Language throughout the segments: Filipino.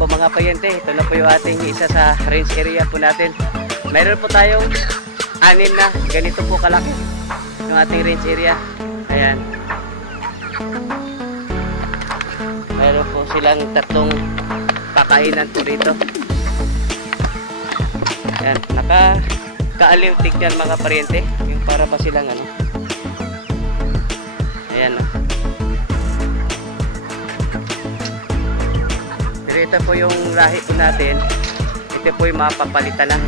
po mga payente, ito na po yung ating isa sa range area po natin. Mayroon po tayong 6 na ganito po kalaki yung ating range area. Ayan. Mayroon po silang 3 pakainan po dito. Ayan, nakakaaliw tignan mga pariente, yung para pa silang ano. Ayan. Pero ito po yung lahi po natin. Ito po yung mapapalitan na.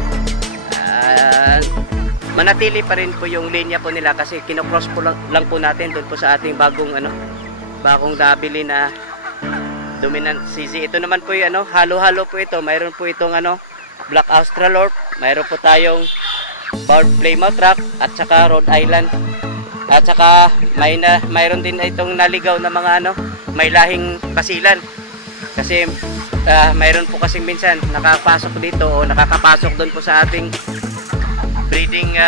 Manatili pa rin po yung linya po nila kasi kinocross po lang po natin doon po sa ating bagong nabili na dominant CZ. Ito naman po yung halo-halo po ito. Mayroon po itong Black Australorp, mayroon po tayong Plymouth Rock at saka Rhode Island. At saka mayroon din itong naligaw na mga may lahing basilan. Kasi mayroon po kasi minsan nakapasok dito o nakakapasok doon po sa ating breeding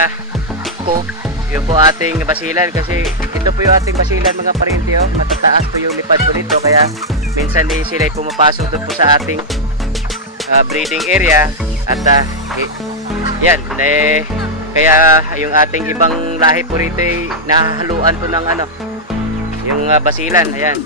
coop, yung po ating basilan. Kasi ito po yung ating basilan mga pariente, matataas po yung lipad po dito, kaya minsan din sila pumapasok doon po sa ating breeding area. At yan, kaya yung ating ibang lahi po rito ay nahahaluan po ng yung basilan. Ayan.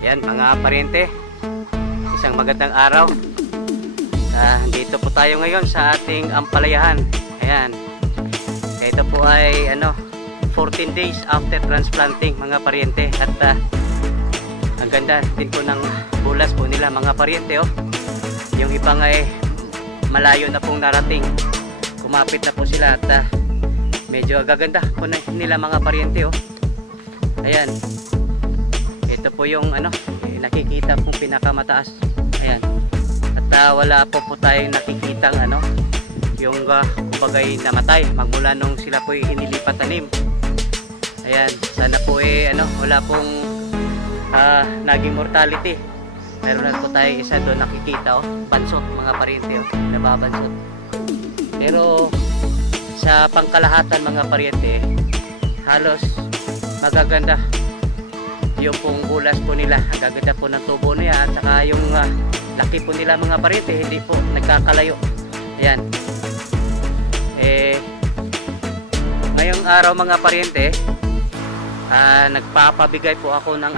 Yan mga pariente, isang magandang araw. Dito po tayo ngayon sa ating ampalayahan. Ayan. Kaya ito po ay 14 days after transplanting mga pariente. At ang ganda din po ng bulas po nila mga pariente. Yung ibang ay malayo na pong narating. Kumapit na po sila at medyo gaganda po nila mga pariente. Ayan. Ito po yung nakikita pong pinakamataas. Ayan. At wala po tayong nakikitang yung kumbagay namatay magmula nung sila po inilipat tanim. Ayan. Sana po wala pong naging mortality. Meron na po tayo isa doon nakikita bansot mga pariente nababansot. Pero sa pangkalahatan mga pariente halos magaganda yung pong bulas po nila. Ang gaganda po ng tubo niya at saka yung laki po nila mga pariente, hindi po nagkakalayo. Ayan. Ngayong araw mga pariente, nagpapabigay po ako ng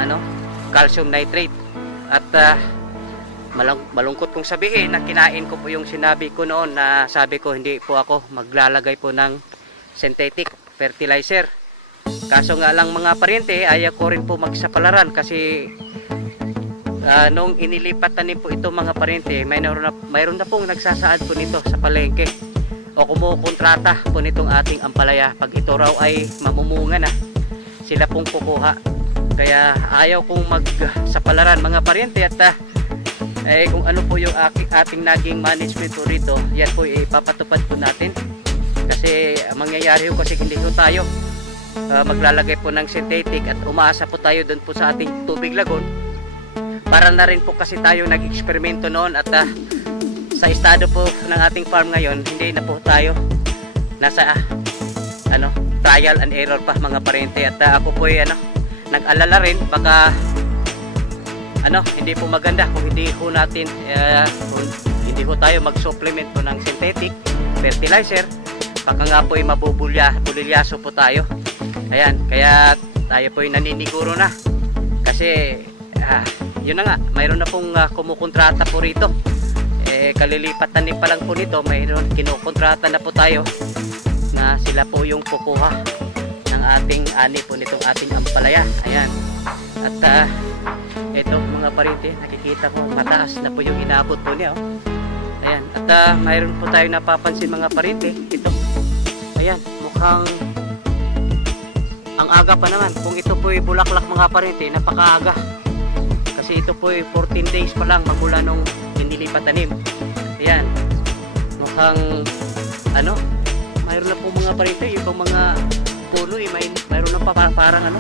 calcium nitrate. At malungkot kong sabihin na kinain ko po yung sinabi ko noon na sabi ko hindi po ako maglalagay po ng synthetic fertilizer. Kaso nga lang mga pariente, ayaw ko rin po magsapalaran kasi nung inilipat tanim po ito mga pariente, mayroon na pong nagsasaad po nito sa palengke o kumukontrata po nitong ating ampalaya. Pag ito raw ay mamumunga na, sila pong kukuha. Kaya ayaw kong magsapalaran mga pariente. At kung ano po yung ating naging management po rito, yan po ipapatupad po natin. Kasi mangyayari po kasi hindi po tayo maglalagay po ng synthetic at umaasa po tayo doon po sa ating tubig lagon. Para na rin po kasi tayo nag-eksperimento noon at sa estado po ng ating farm ngayon, hindi na po tayo nasa trial and error pa mga pariente. At ako po ay nag-alala rin baka hindi po maganda kung hindi po natin hindi po tayo mag-supplement po ng synthetic fertilizer. Baka nga po ay mabubulyaso po tayo. Ayan, kaya tayo po yung naniniguro na. Kasi yun na nga, mayroon na pong kumukontrata po rito. Kalilipatan din pa lang po nito, mayroon kinukontrata na po tayo na sila po yung kukuha ng ating ani po nitong ating ampalaya. Ayan. At ito mga parinti, nakikita po mataas na po yung inabot po niya. Ayan. At mayroon po tayo napapansin mga parinti. Ito. Ayan. Mukhang ang aga pa naman. Kung ito po ay bulaklak mga parinti, napakaaga. Kasi ito po ay 14 days pa lang magmula nung inilipat tanim. Ayan. Mukhang ano, mayroon na po mga parinti. Ibang mga puno eh, mayroon na pa parang ano,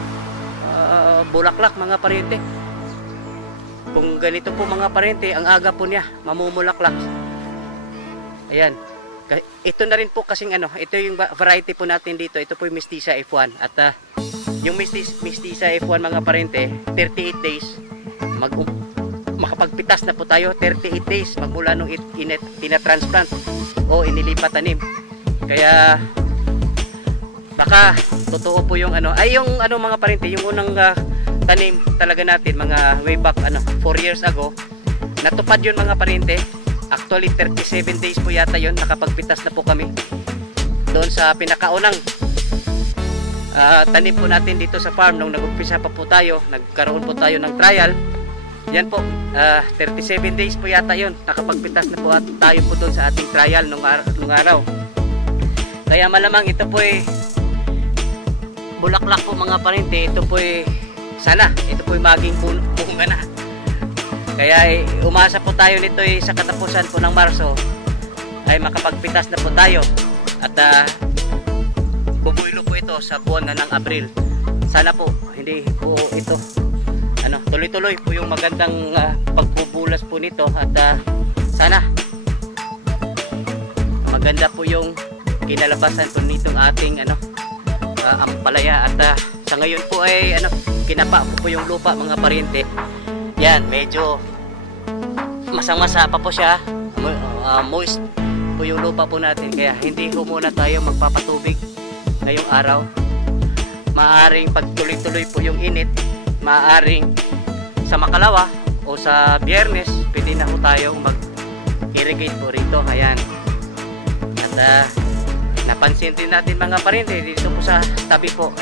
bulaklak mga parinti. Kung ganito po mga parinti, ang aga po niya mamumulaklak. Ayan. Ito na rin po kasing ano, ito yung variety po natin dito. Ito po yung Mestiza F1. At yung Mestiza F1 mga parinti, 38 days makapagpitas na po tayo. 38 days magmula nung tinatransplant o inilipat tanim. Kaya baka totoo po yung ano, ay yung ano mga parinti, yung unang tanim talaga natin mga way back ano 4 years ago, natupad yun mga parinti. Actually 37 days po yata yun, nakapagpitas na po kami doon sa pinakaunang tanim po natin dito sa farm. Nung nag-umpisa pa po tayo, nagkaroon po tayo ng trial. Yan po, 37 days po yata yun, nakapagpitas na po tayo po doon sa ating trial nung araw. Kaya malamang ito po ay bulaklak po mga parinti. Ito po ay sana, ito po ay maging bunga na. Kaya umasa po tayo nito sa katapusan po ng Marso ay makapagpitas na po tayo. At bubuylo po ito sa buwan na ng Abril. Sana po hindi po ito ano, tuloy-tuloy po yung magandang pagbubulas po nito. At sana maganda po yung kinalabasan po nitong ating ano, ampalaya. At sa ngayon po ay ano, kinapa po yung lupa mga parinti. Yan, medyo masang-masa pa po siya, moist po yung lupa po natin. Kaya hindi po muna tayo magpapatubig ngayong araw. Maaring pagtuloy-tuloy po yung init, maaring sa makalawa o sa Biyernes pwede na po tayong mag-irrigate po rito. Ayan. At napansin din natin mga parinti dito po sa tabi po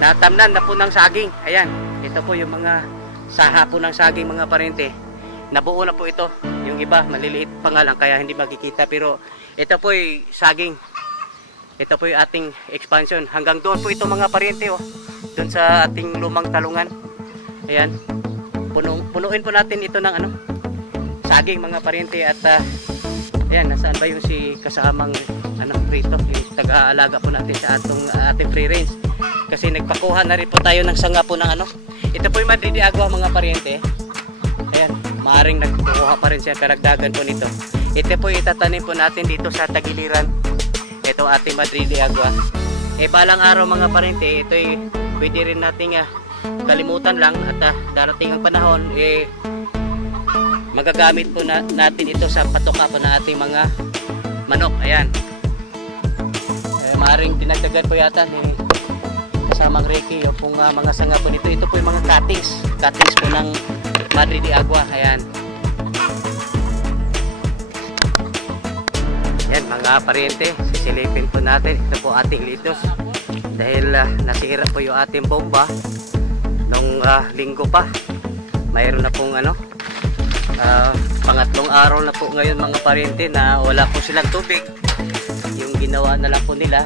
natamnan na po ng saging. Ayan, ito po yung mga saha po ng saging mga parinti. Nabuo na po ito. Yung iba maliliit pa nga lang kaya hindi makikita, pero ito po yung saging. Ito po yung ating expansion. Hanggang doon po ito mga parinti doon sa ating lumang talungan. Ayan, punuin po natin ito ng ano, saging mga parinti. At ayan, nasaan ba yung si kasamang ano rito, yung taga-aalaga po natin sa ating free range. Kasi nagpakuha na rin po tayo ng sanga po ng ano. Ito po yung Madrid de Agua mga parinti. Ayan, maaring nagkukuha pa rin siya karagdagan po nito. Ito po itatanim po natin dito sa tagiliran. Ito ating Madrid de Agua. Balang araw mga parinti, ito pwede rin nating kalimutan lang. At darating ang panahon magagamit po natin ito sa patoka po na ating mga manok. Ayan, maaring dinagdagan po yata ni kasamang Ricky o kung mga sanga po nito. Ito po yung mga cuttings po ng Madrid de Agua. Ayan. Yan mga parinti, sisilipin po natin. Ito po ating litos dahil nasira po yung ating bomba nung linggo pa. Mayroon na pong ano, pangatlong araw na po ngayon mga parinti na wala po silang tubig. Yung ginawa na lang po nila,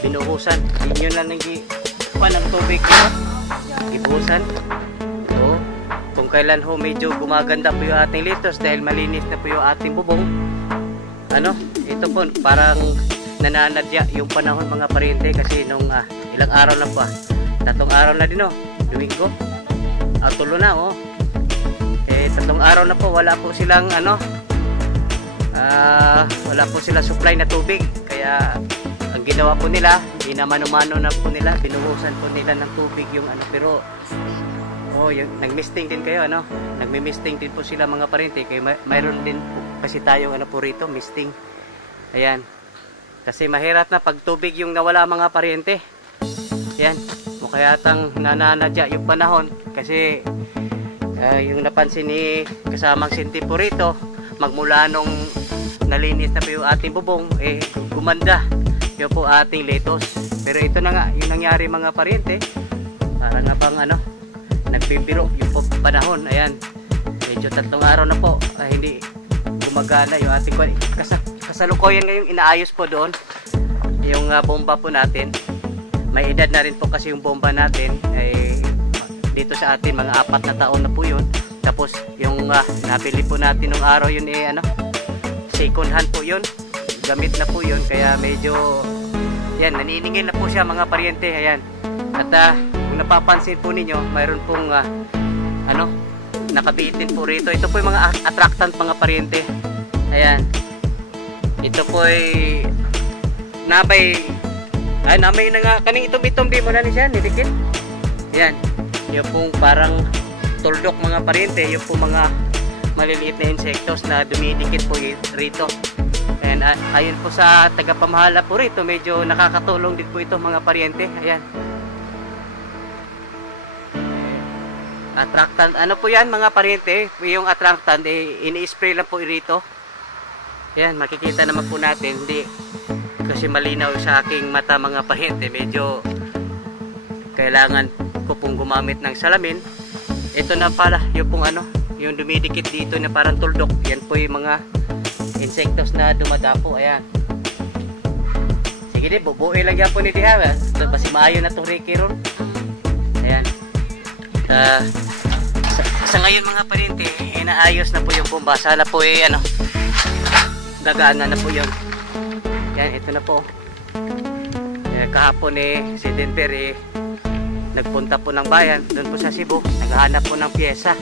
binuhusan. Yun na nag-iwan ng tubig nila, ibuhusan. So kung kailan ho medyo gumaganda po yung ating litos dahil malinis na po yung ating bubong, ano, ito po parang nananadya yung panahon mga parinti. Kasi nung ilang araw na po, 3 araw na din Domingo, tulo na 3 araw na po wala po silang ano, wala po silang supply na tubig. Kaya ang ginawa po nila, inamano-mano na po nila, binuhusan po nila ng tubig yung ano. Pero yung nagmisting din kayo ano, nagmi-misting din po sila mga parinti. Kaya mayroon din po kasi tayong ano po rito, misting. Ayan, kasi mahirap na pag tubig yung nawala mga parinti. Yan, mukha yatang nananadya yung panahon kasi yung napansin ni kasamang sintipo rito, magmula nung nalinis na po yung ating bubong, gumanda yun po ating lettuce. Pero ito na nga yung nangyari mga paryente, para nga pang nagbibiro yung po panahon. Ayan, medyo 3 araw na po hindi gumagana yung ating kasalukuyan. Ngayong inaayos po doon yung bomba po natin. May edad na rin po kasi yung bomba natin, dito sa atin mga 4 na taon na po yun. Tapos yung nabili po natin nung araw yun, second hand po yun, gamit na po yun, kaya medyo yan, naniningil na po siya mga paryente. Ayan, at kung napapansin po ninyo, mayroon pong nakabitin po rito. Ito po yung mga attractant mga paryente. Ayan, ito po ay namay na nga kaning itom-itom, di mo na siya nidikit. Ayan, yung pong parang tuldok mga paryente, yung pong mga maliliit na insektos na dumidikit po rito. And ayun po sa tagapamahala po rito, medyo nakakatulong din po ito mga paryente. Ayan, attractant, ano po yan mga paryente, yung attractant ini-spray lang po rito. Ayan, makikita naman po natin, hindi kasi malinaw sa aking mata mga paryente, medyo kailangan ko pong gumamit ng salamin. Ito na pala yung pong yung dumidikit dito na parang tuldok, yan po yung mga insektos na dumadapo. Ayan, sige din, bubuoy lang yan po ni Diha, basi maayo na itong Ricky ron. Ayan, sa ngayon mga paryente, inaayos na po yung bomba. Sana po gagana na po yun. Yan, ito na po. Kahapon si Denver nagpunta po ng bayan doon po sa Cebu, naghahanap po ng pyesa.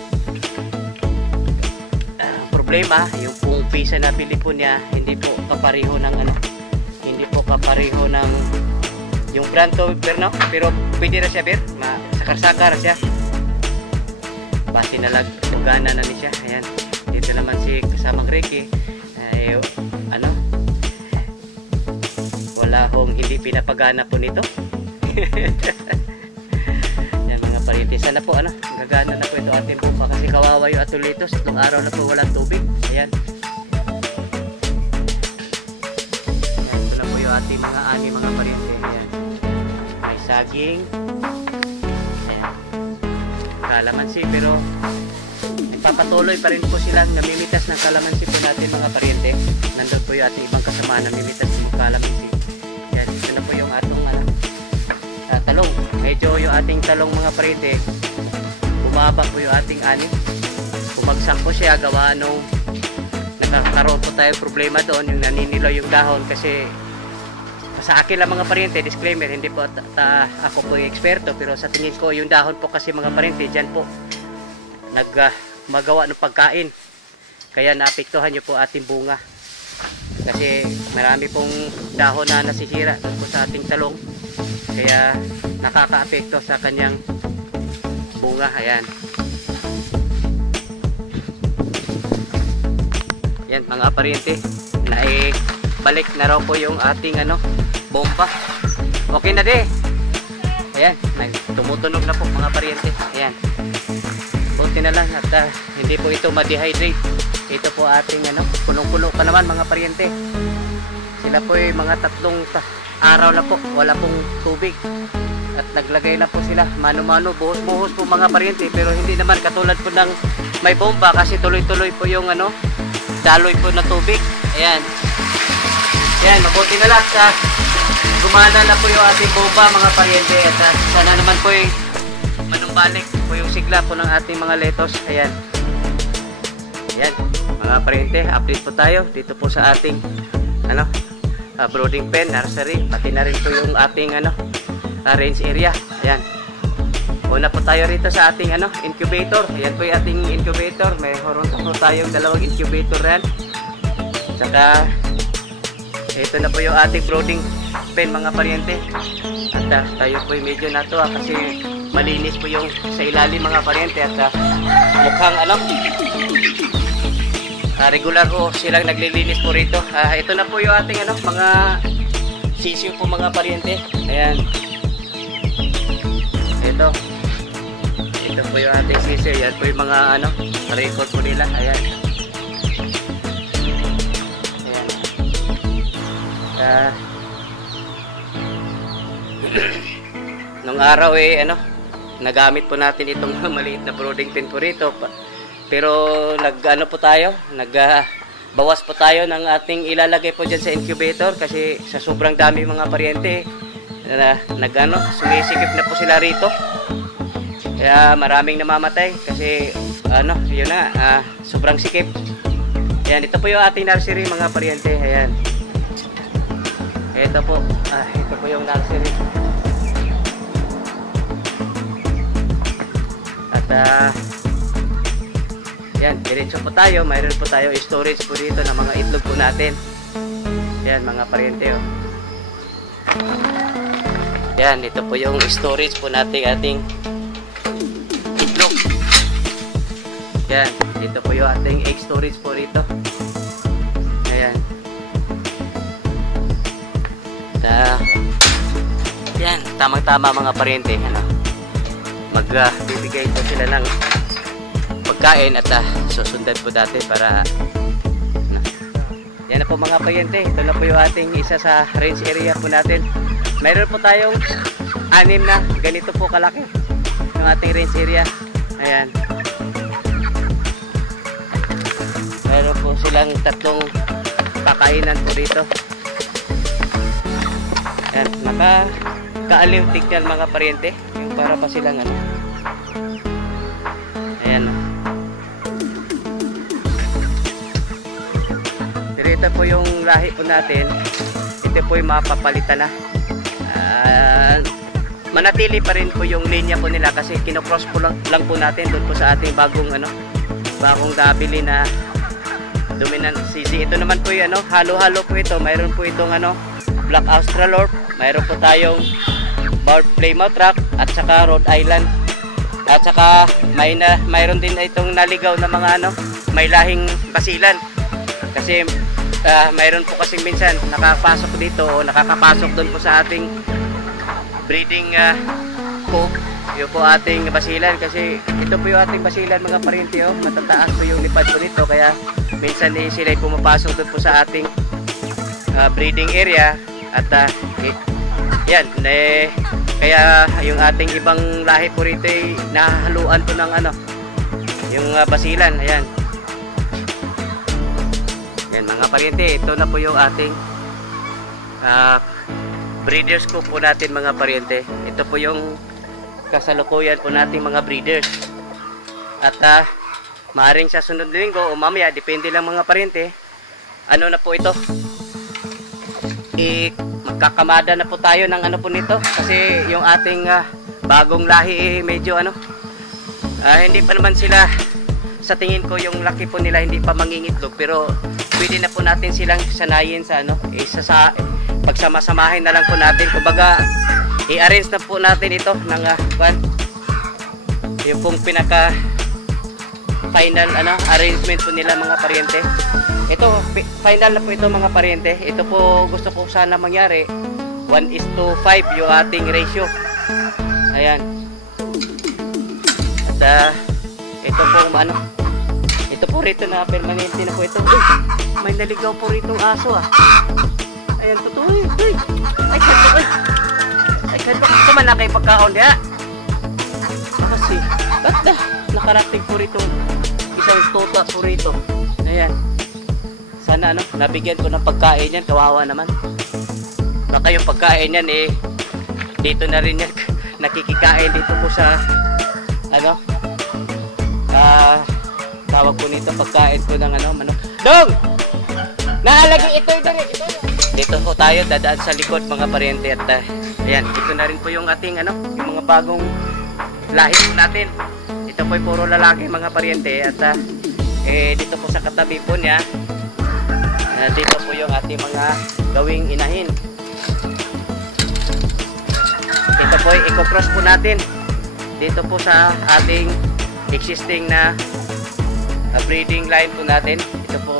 Problema, yung pong pyesa na bili po niya, hindi po kapareho ng hindi po kapareho ng yung brand to Berno, pero pwede na siya sakar-sakar siya. Base na lang, gana na ni siya. Ayan, dito naman si kasamang Ricky, wala hong hindi pinapagana po nito. Yan mga paryente, sana po gagana na po ito ating bomba kasi kawawa yung atulitos, 3 araw na po walang tubig. Ayan, ito na po yung ating mga ani mga paryente. Ayan, may saging, ayan, kalamansi, pero papatuloy pa rin po silang namimitas ng kalamansi po natin mga paryente. Nandun po yung ating ibang kasama namimitas ng kalamansi. Yan, ito na po yung atong talong. Medyo yung ating talong mga paryente, bumaba po yung ating ani. Bumagsak po siya gawa nung nagkakaroon po tayo problema doon, yung naninilaw yung dahon. Kasi sa akin lang mga paryente, disclaimer, hindi po ako po yung eksperto, pero sa tingin ko yung dahon po kasi mga paryente, dyan po magawa ng pagkain, kaya naapektuhan nyo po ating bunga kasi marami pong dahon na nasisira doon po sa ating talong, kaya nakakaapekto sa kanyang bunga. Ayan, yan mga paryente, balik na raw po yung ating bomba. Okay na de. Ayan, tumutunog na po mga paryente. Ayan, buti na lang at hindi po ito ma-dehydrate. Ito po ating punong-puno pa naman mga paryente. Sila po ay mga 3 araw na po wala pong tubig at naglagay na po sila mano-mano, buhos-buhos po mga paryente, pero hindi naman katulad po ng may bomba kasi tuloy-tuloy po yung daloy po na tubig. Ayan, ayan, mabuti na lang gumana na po yung ating bomba mga paryente, at sana naman po manumbalik po yung sigla po ng ating mga lettuce. Ayan, ayan mga paryente, update po tayo dito po sa ating brooding pen, nursery, pati na rin po yung ating range area. Ayan, una po tayo rito sa ating incubator. Ayan po yung ating incubator, may horon po tayong 2 incubator yan. Saka ito na po yung ating brooding pen mga paryente. At tayo po yung medyo natuwa kasi malinis po yung sa ilalim mga paryente, at mukhang regular po silang naglilinis po rito. Ito na po yung ating mga sisiw po mga paryente. Ayan, ito. Ito po yung ating sisir. Yan po yung mga ano, record po nila. Ayan. Ayan. Nung araw ano, nagamit po natin itong maliit na brooding pen po rito. Pero nag-ano po tayo, bawas po tayo ng ating ilalagay po dyan sa incubator kasi sa sobrang dami mga paryente sumisikip na po sila rito. Kaya maraming namamatay kasi ano, yun na, sobrang sikip. Ayan, ito po yung ating nursery mga paryente. Ayan. Ito po yung nursery. At yan, diretso po tayo. Mayroon po tayo storage po dito ng mga itlog po natin. Yan mga paryente. Yan, ito po yung storage po natin ating itlog. Yan, ito po yung ating egg storage po rito. Ayan. Yan, tamang-tama mga paryente. Ano? Magbibigay po sila ng pagkain at susundan po dati para yan na po mga paryente. Ito na po yung ating isa sa range area po natin. Mayroon po tayong 6 na ganito po kalaki yung ating range area. Ayan, mayroon po silang 3 kakainan po dito. Ayan, nakakaaliw tignan mga paryente, yung para pa silang ano. Ayan. Ito po yung lahi po natin. Ito po yung mapapalitan na. Manatili pa rin po yung linya po nila kasi kinocross po lang po natin doon po sa ating bagong nabili na dominant CZ. Ito naman po yung halo-halo po ito. Mayroon po itong Black Australorp. Mayroon po tayong Barred Plymouth Rock at saka Rhode Island. At saka mayroon din itong naligaw na mga may lahing basilan. Kasi mayroon po kasi minsan nakapasok dito o nakakapasok doon po sa ating breeding coop. Yun po ating basilan kasi ito po yung ating basilan mga paryente. Matataas po yung lipad po nito kaya minsan sila pumapasok doon po sa ating breeding area at yan kaya yung ating ibang lahi po rito ay nahahaluan po ng yung basilan. Ayan. Yan mga paryente, ito na po yung ating breeders coop po natin mga paryente. Ito po yung kasalukuyan po natin mga breeders. At maaring sa sunod na linggo o mamaya, depende lang mga paryente, ano na po ito, magkakamada na po tayo ng po nito kasi yung ating bagong lahi medyo hindi pa naman sila, sa tingin ko yung laki po nila hindi pa mangingitlog, pero pwede na po natin silang sanayin sa pagsama-samahin na lang po natin. Kumbaga i-arrange na po natin ito ng yung pong pinaka final arrangement po nila mga paryente. Ito final na po ito mga paryente. Ito po gusto ko sana mangyari 1:5 yung ating ratio. Ayan. At ito po ito po rito na permanente na po ito. Uy, may naligaw po rito aso Ayan, totoo. Uy. Ay, kanto. Ay, kanto. Kuman na kayo pagkaon diya. Kasi, ba't nakarating po rito isang tota po rito. Ayan. Sana nabigyan ko ng pagkain yan. Kawawa naman. Baka yung pagkain yan dito na rin yan. Nakikikain dito po sa tawag po nito pagkain po ng manok. Dong! Naalagi ito ito. Dito po tayo dadaan sa likod mga paryente at ayan, ito na rin po yung ating yung mga bagong lahi po natin. Ito po ay puro lalaki mga paryente at dito po sa katabi po niya dito po yung ating mga gawing inahin. Ito po ay i-cross po natin dito po sa ating existing na breeding line po natin. Ito po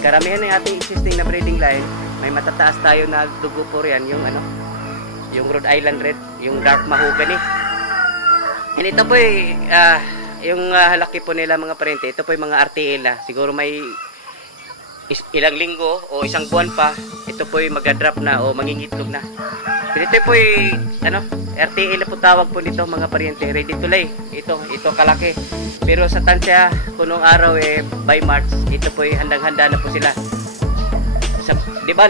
karamihan ng ating existing na breeding line, may matataas tayo na dugo po riyan, yung yung Rhode Island Red, yung dark mahogany. And ito po yung halaki po nila mga parente, ito po yung mga RTL na. Siguro may ilang linggo o isang buwan pa, ito po yung mag-drop na o mangingitlog na. Pero ito po yung RTL na po tawag po nito mga parente, ready to lay. Ito kalaki. Pero sa tansya, kunong araw by March, ito po yung handang-handa na po sila. Di ba,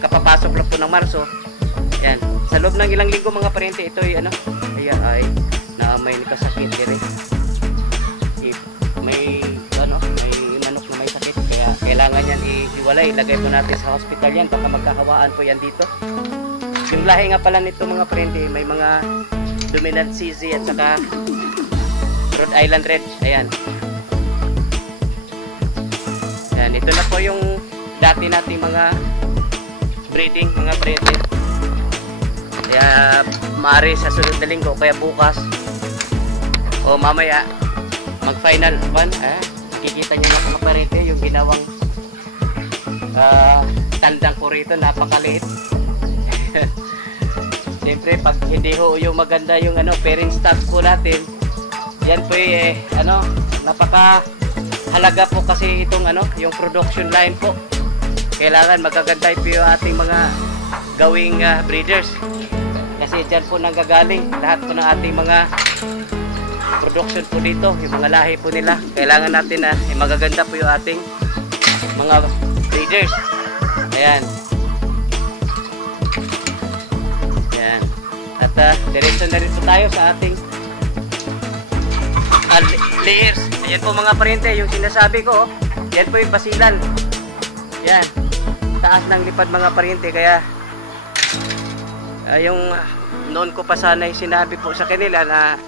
kapapasok lang po ng Marso. Yan. Sa loob ng ilang linggo mga parente, ito yung ay na may kasakit dire. May manok na may sakit, kaya kailangan yan ihiwalay. Ilagay po natin sa hospital yan, baka magkakawaan po yan dito. Yung lahi nga pala nito mga parente, may mga dominant CZ at saka Rhode Island Red. Ayan. Ayan, ito na po yung dati nating mga breeding mga parente. Kaya maaari sa sunod na linggo, kaya bukas o mamaya mag final one, makikita nyo na mga parente yung ginawang tandang ko rito, napakaliit. Siyempre pag hindi ho yung maganda yung pairing stock po natin, yan po napaka halaga po kasi itong yung production line po. Kailangan magaganda po yung ating mga gawing breeders. Kasi dyan po nanggagaling lahat po ng ating mga production po dito, yung mga lahi po nila. Kailangan natin na magaganda po yung ating mga breeders. Ayan. Ayan. At diretso na rin po tayo sa ating layers. Ayan po mga parente, yung sinasabi ko, yan po yung basilan. Yan. Taas ng lipad mga parente, kaya yung noon ko pa sana sinabi po sa kanila na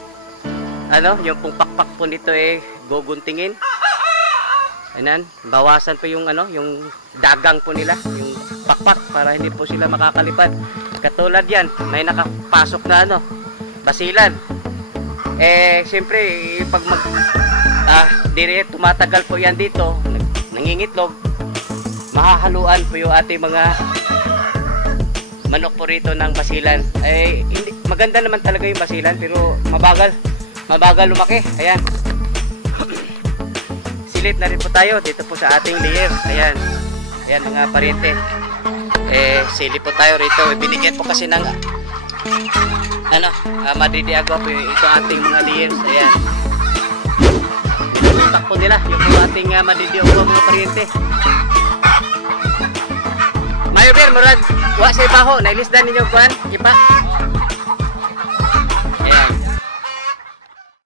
yung pong pakpak po nito guguntingin. Ayan, bawasan po yung yung dagang po nila, yung pakpak, para hindi po sila makakalipad. Katulad yan, may nakapasok na basilan. Siyempre pag tumatagal po yan dito, nangingitlog, mahahaluan po yung ating mga manok po rito ng basilan. Hindi, maganda naman talaga yung basilan, pero mabagal lumaki. Ayan. Silip na rin po tayo dito po sa ating layers. Ayan. Ayan mga parente. Silip po tayo rito. Binigyan po kasi ng Madrid de Agua po ito ating mga layers. Ayan. Stock po nila yung po ating Madrid de Agua mga parente. Mayor Murad, wa sa baho, nailisdan ninyo kuan, ipa.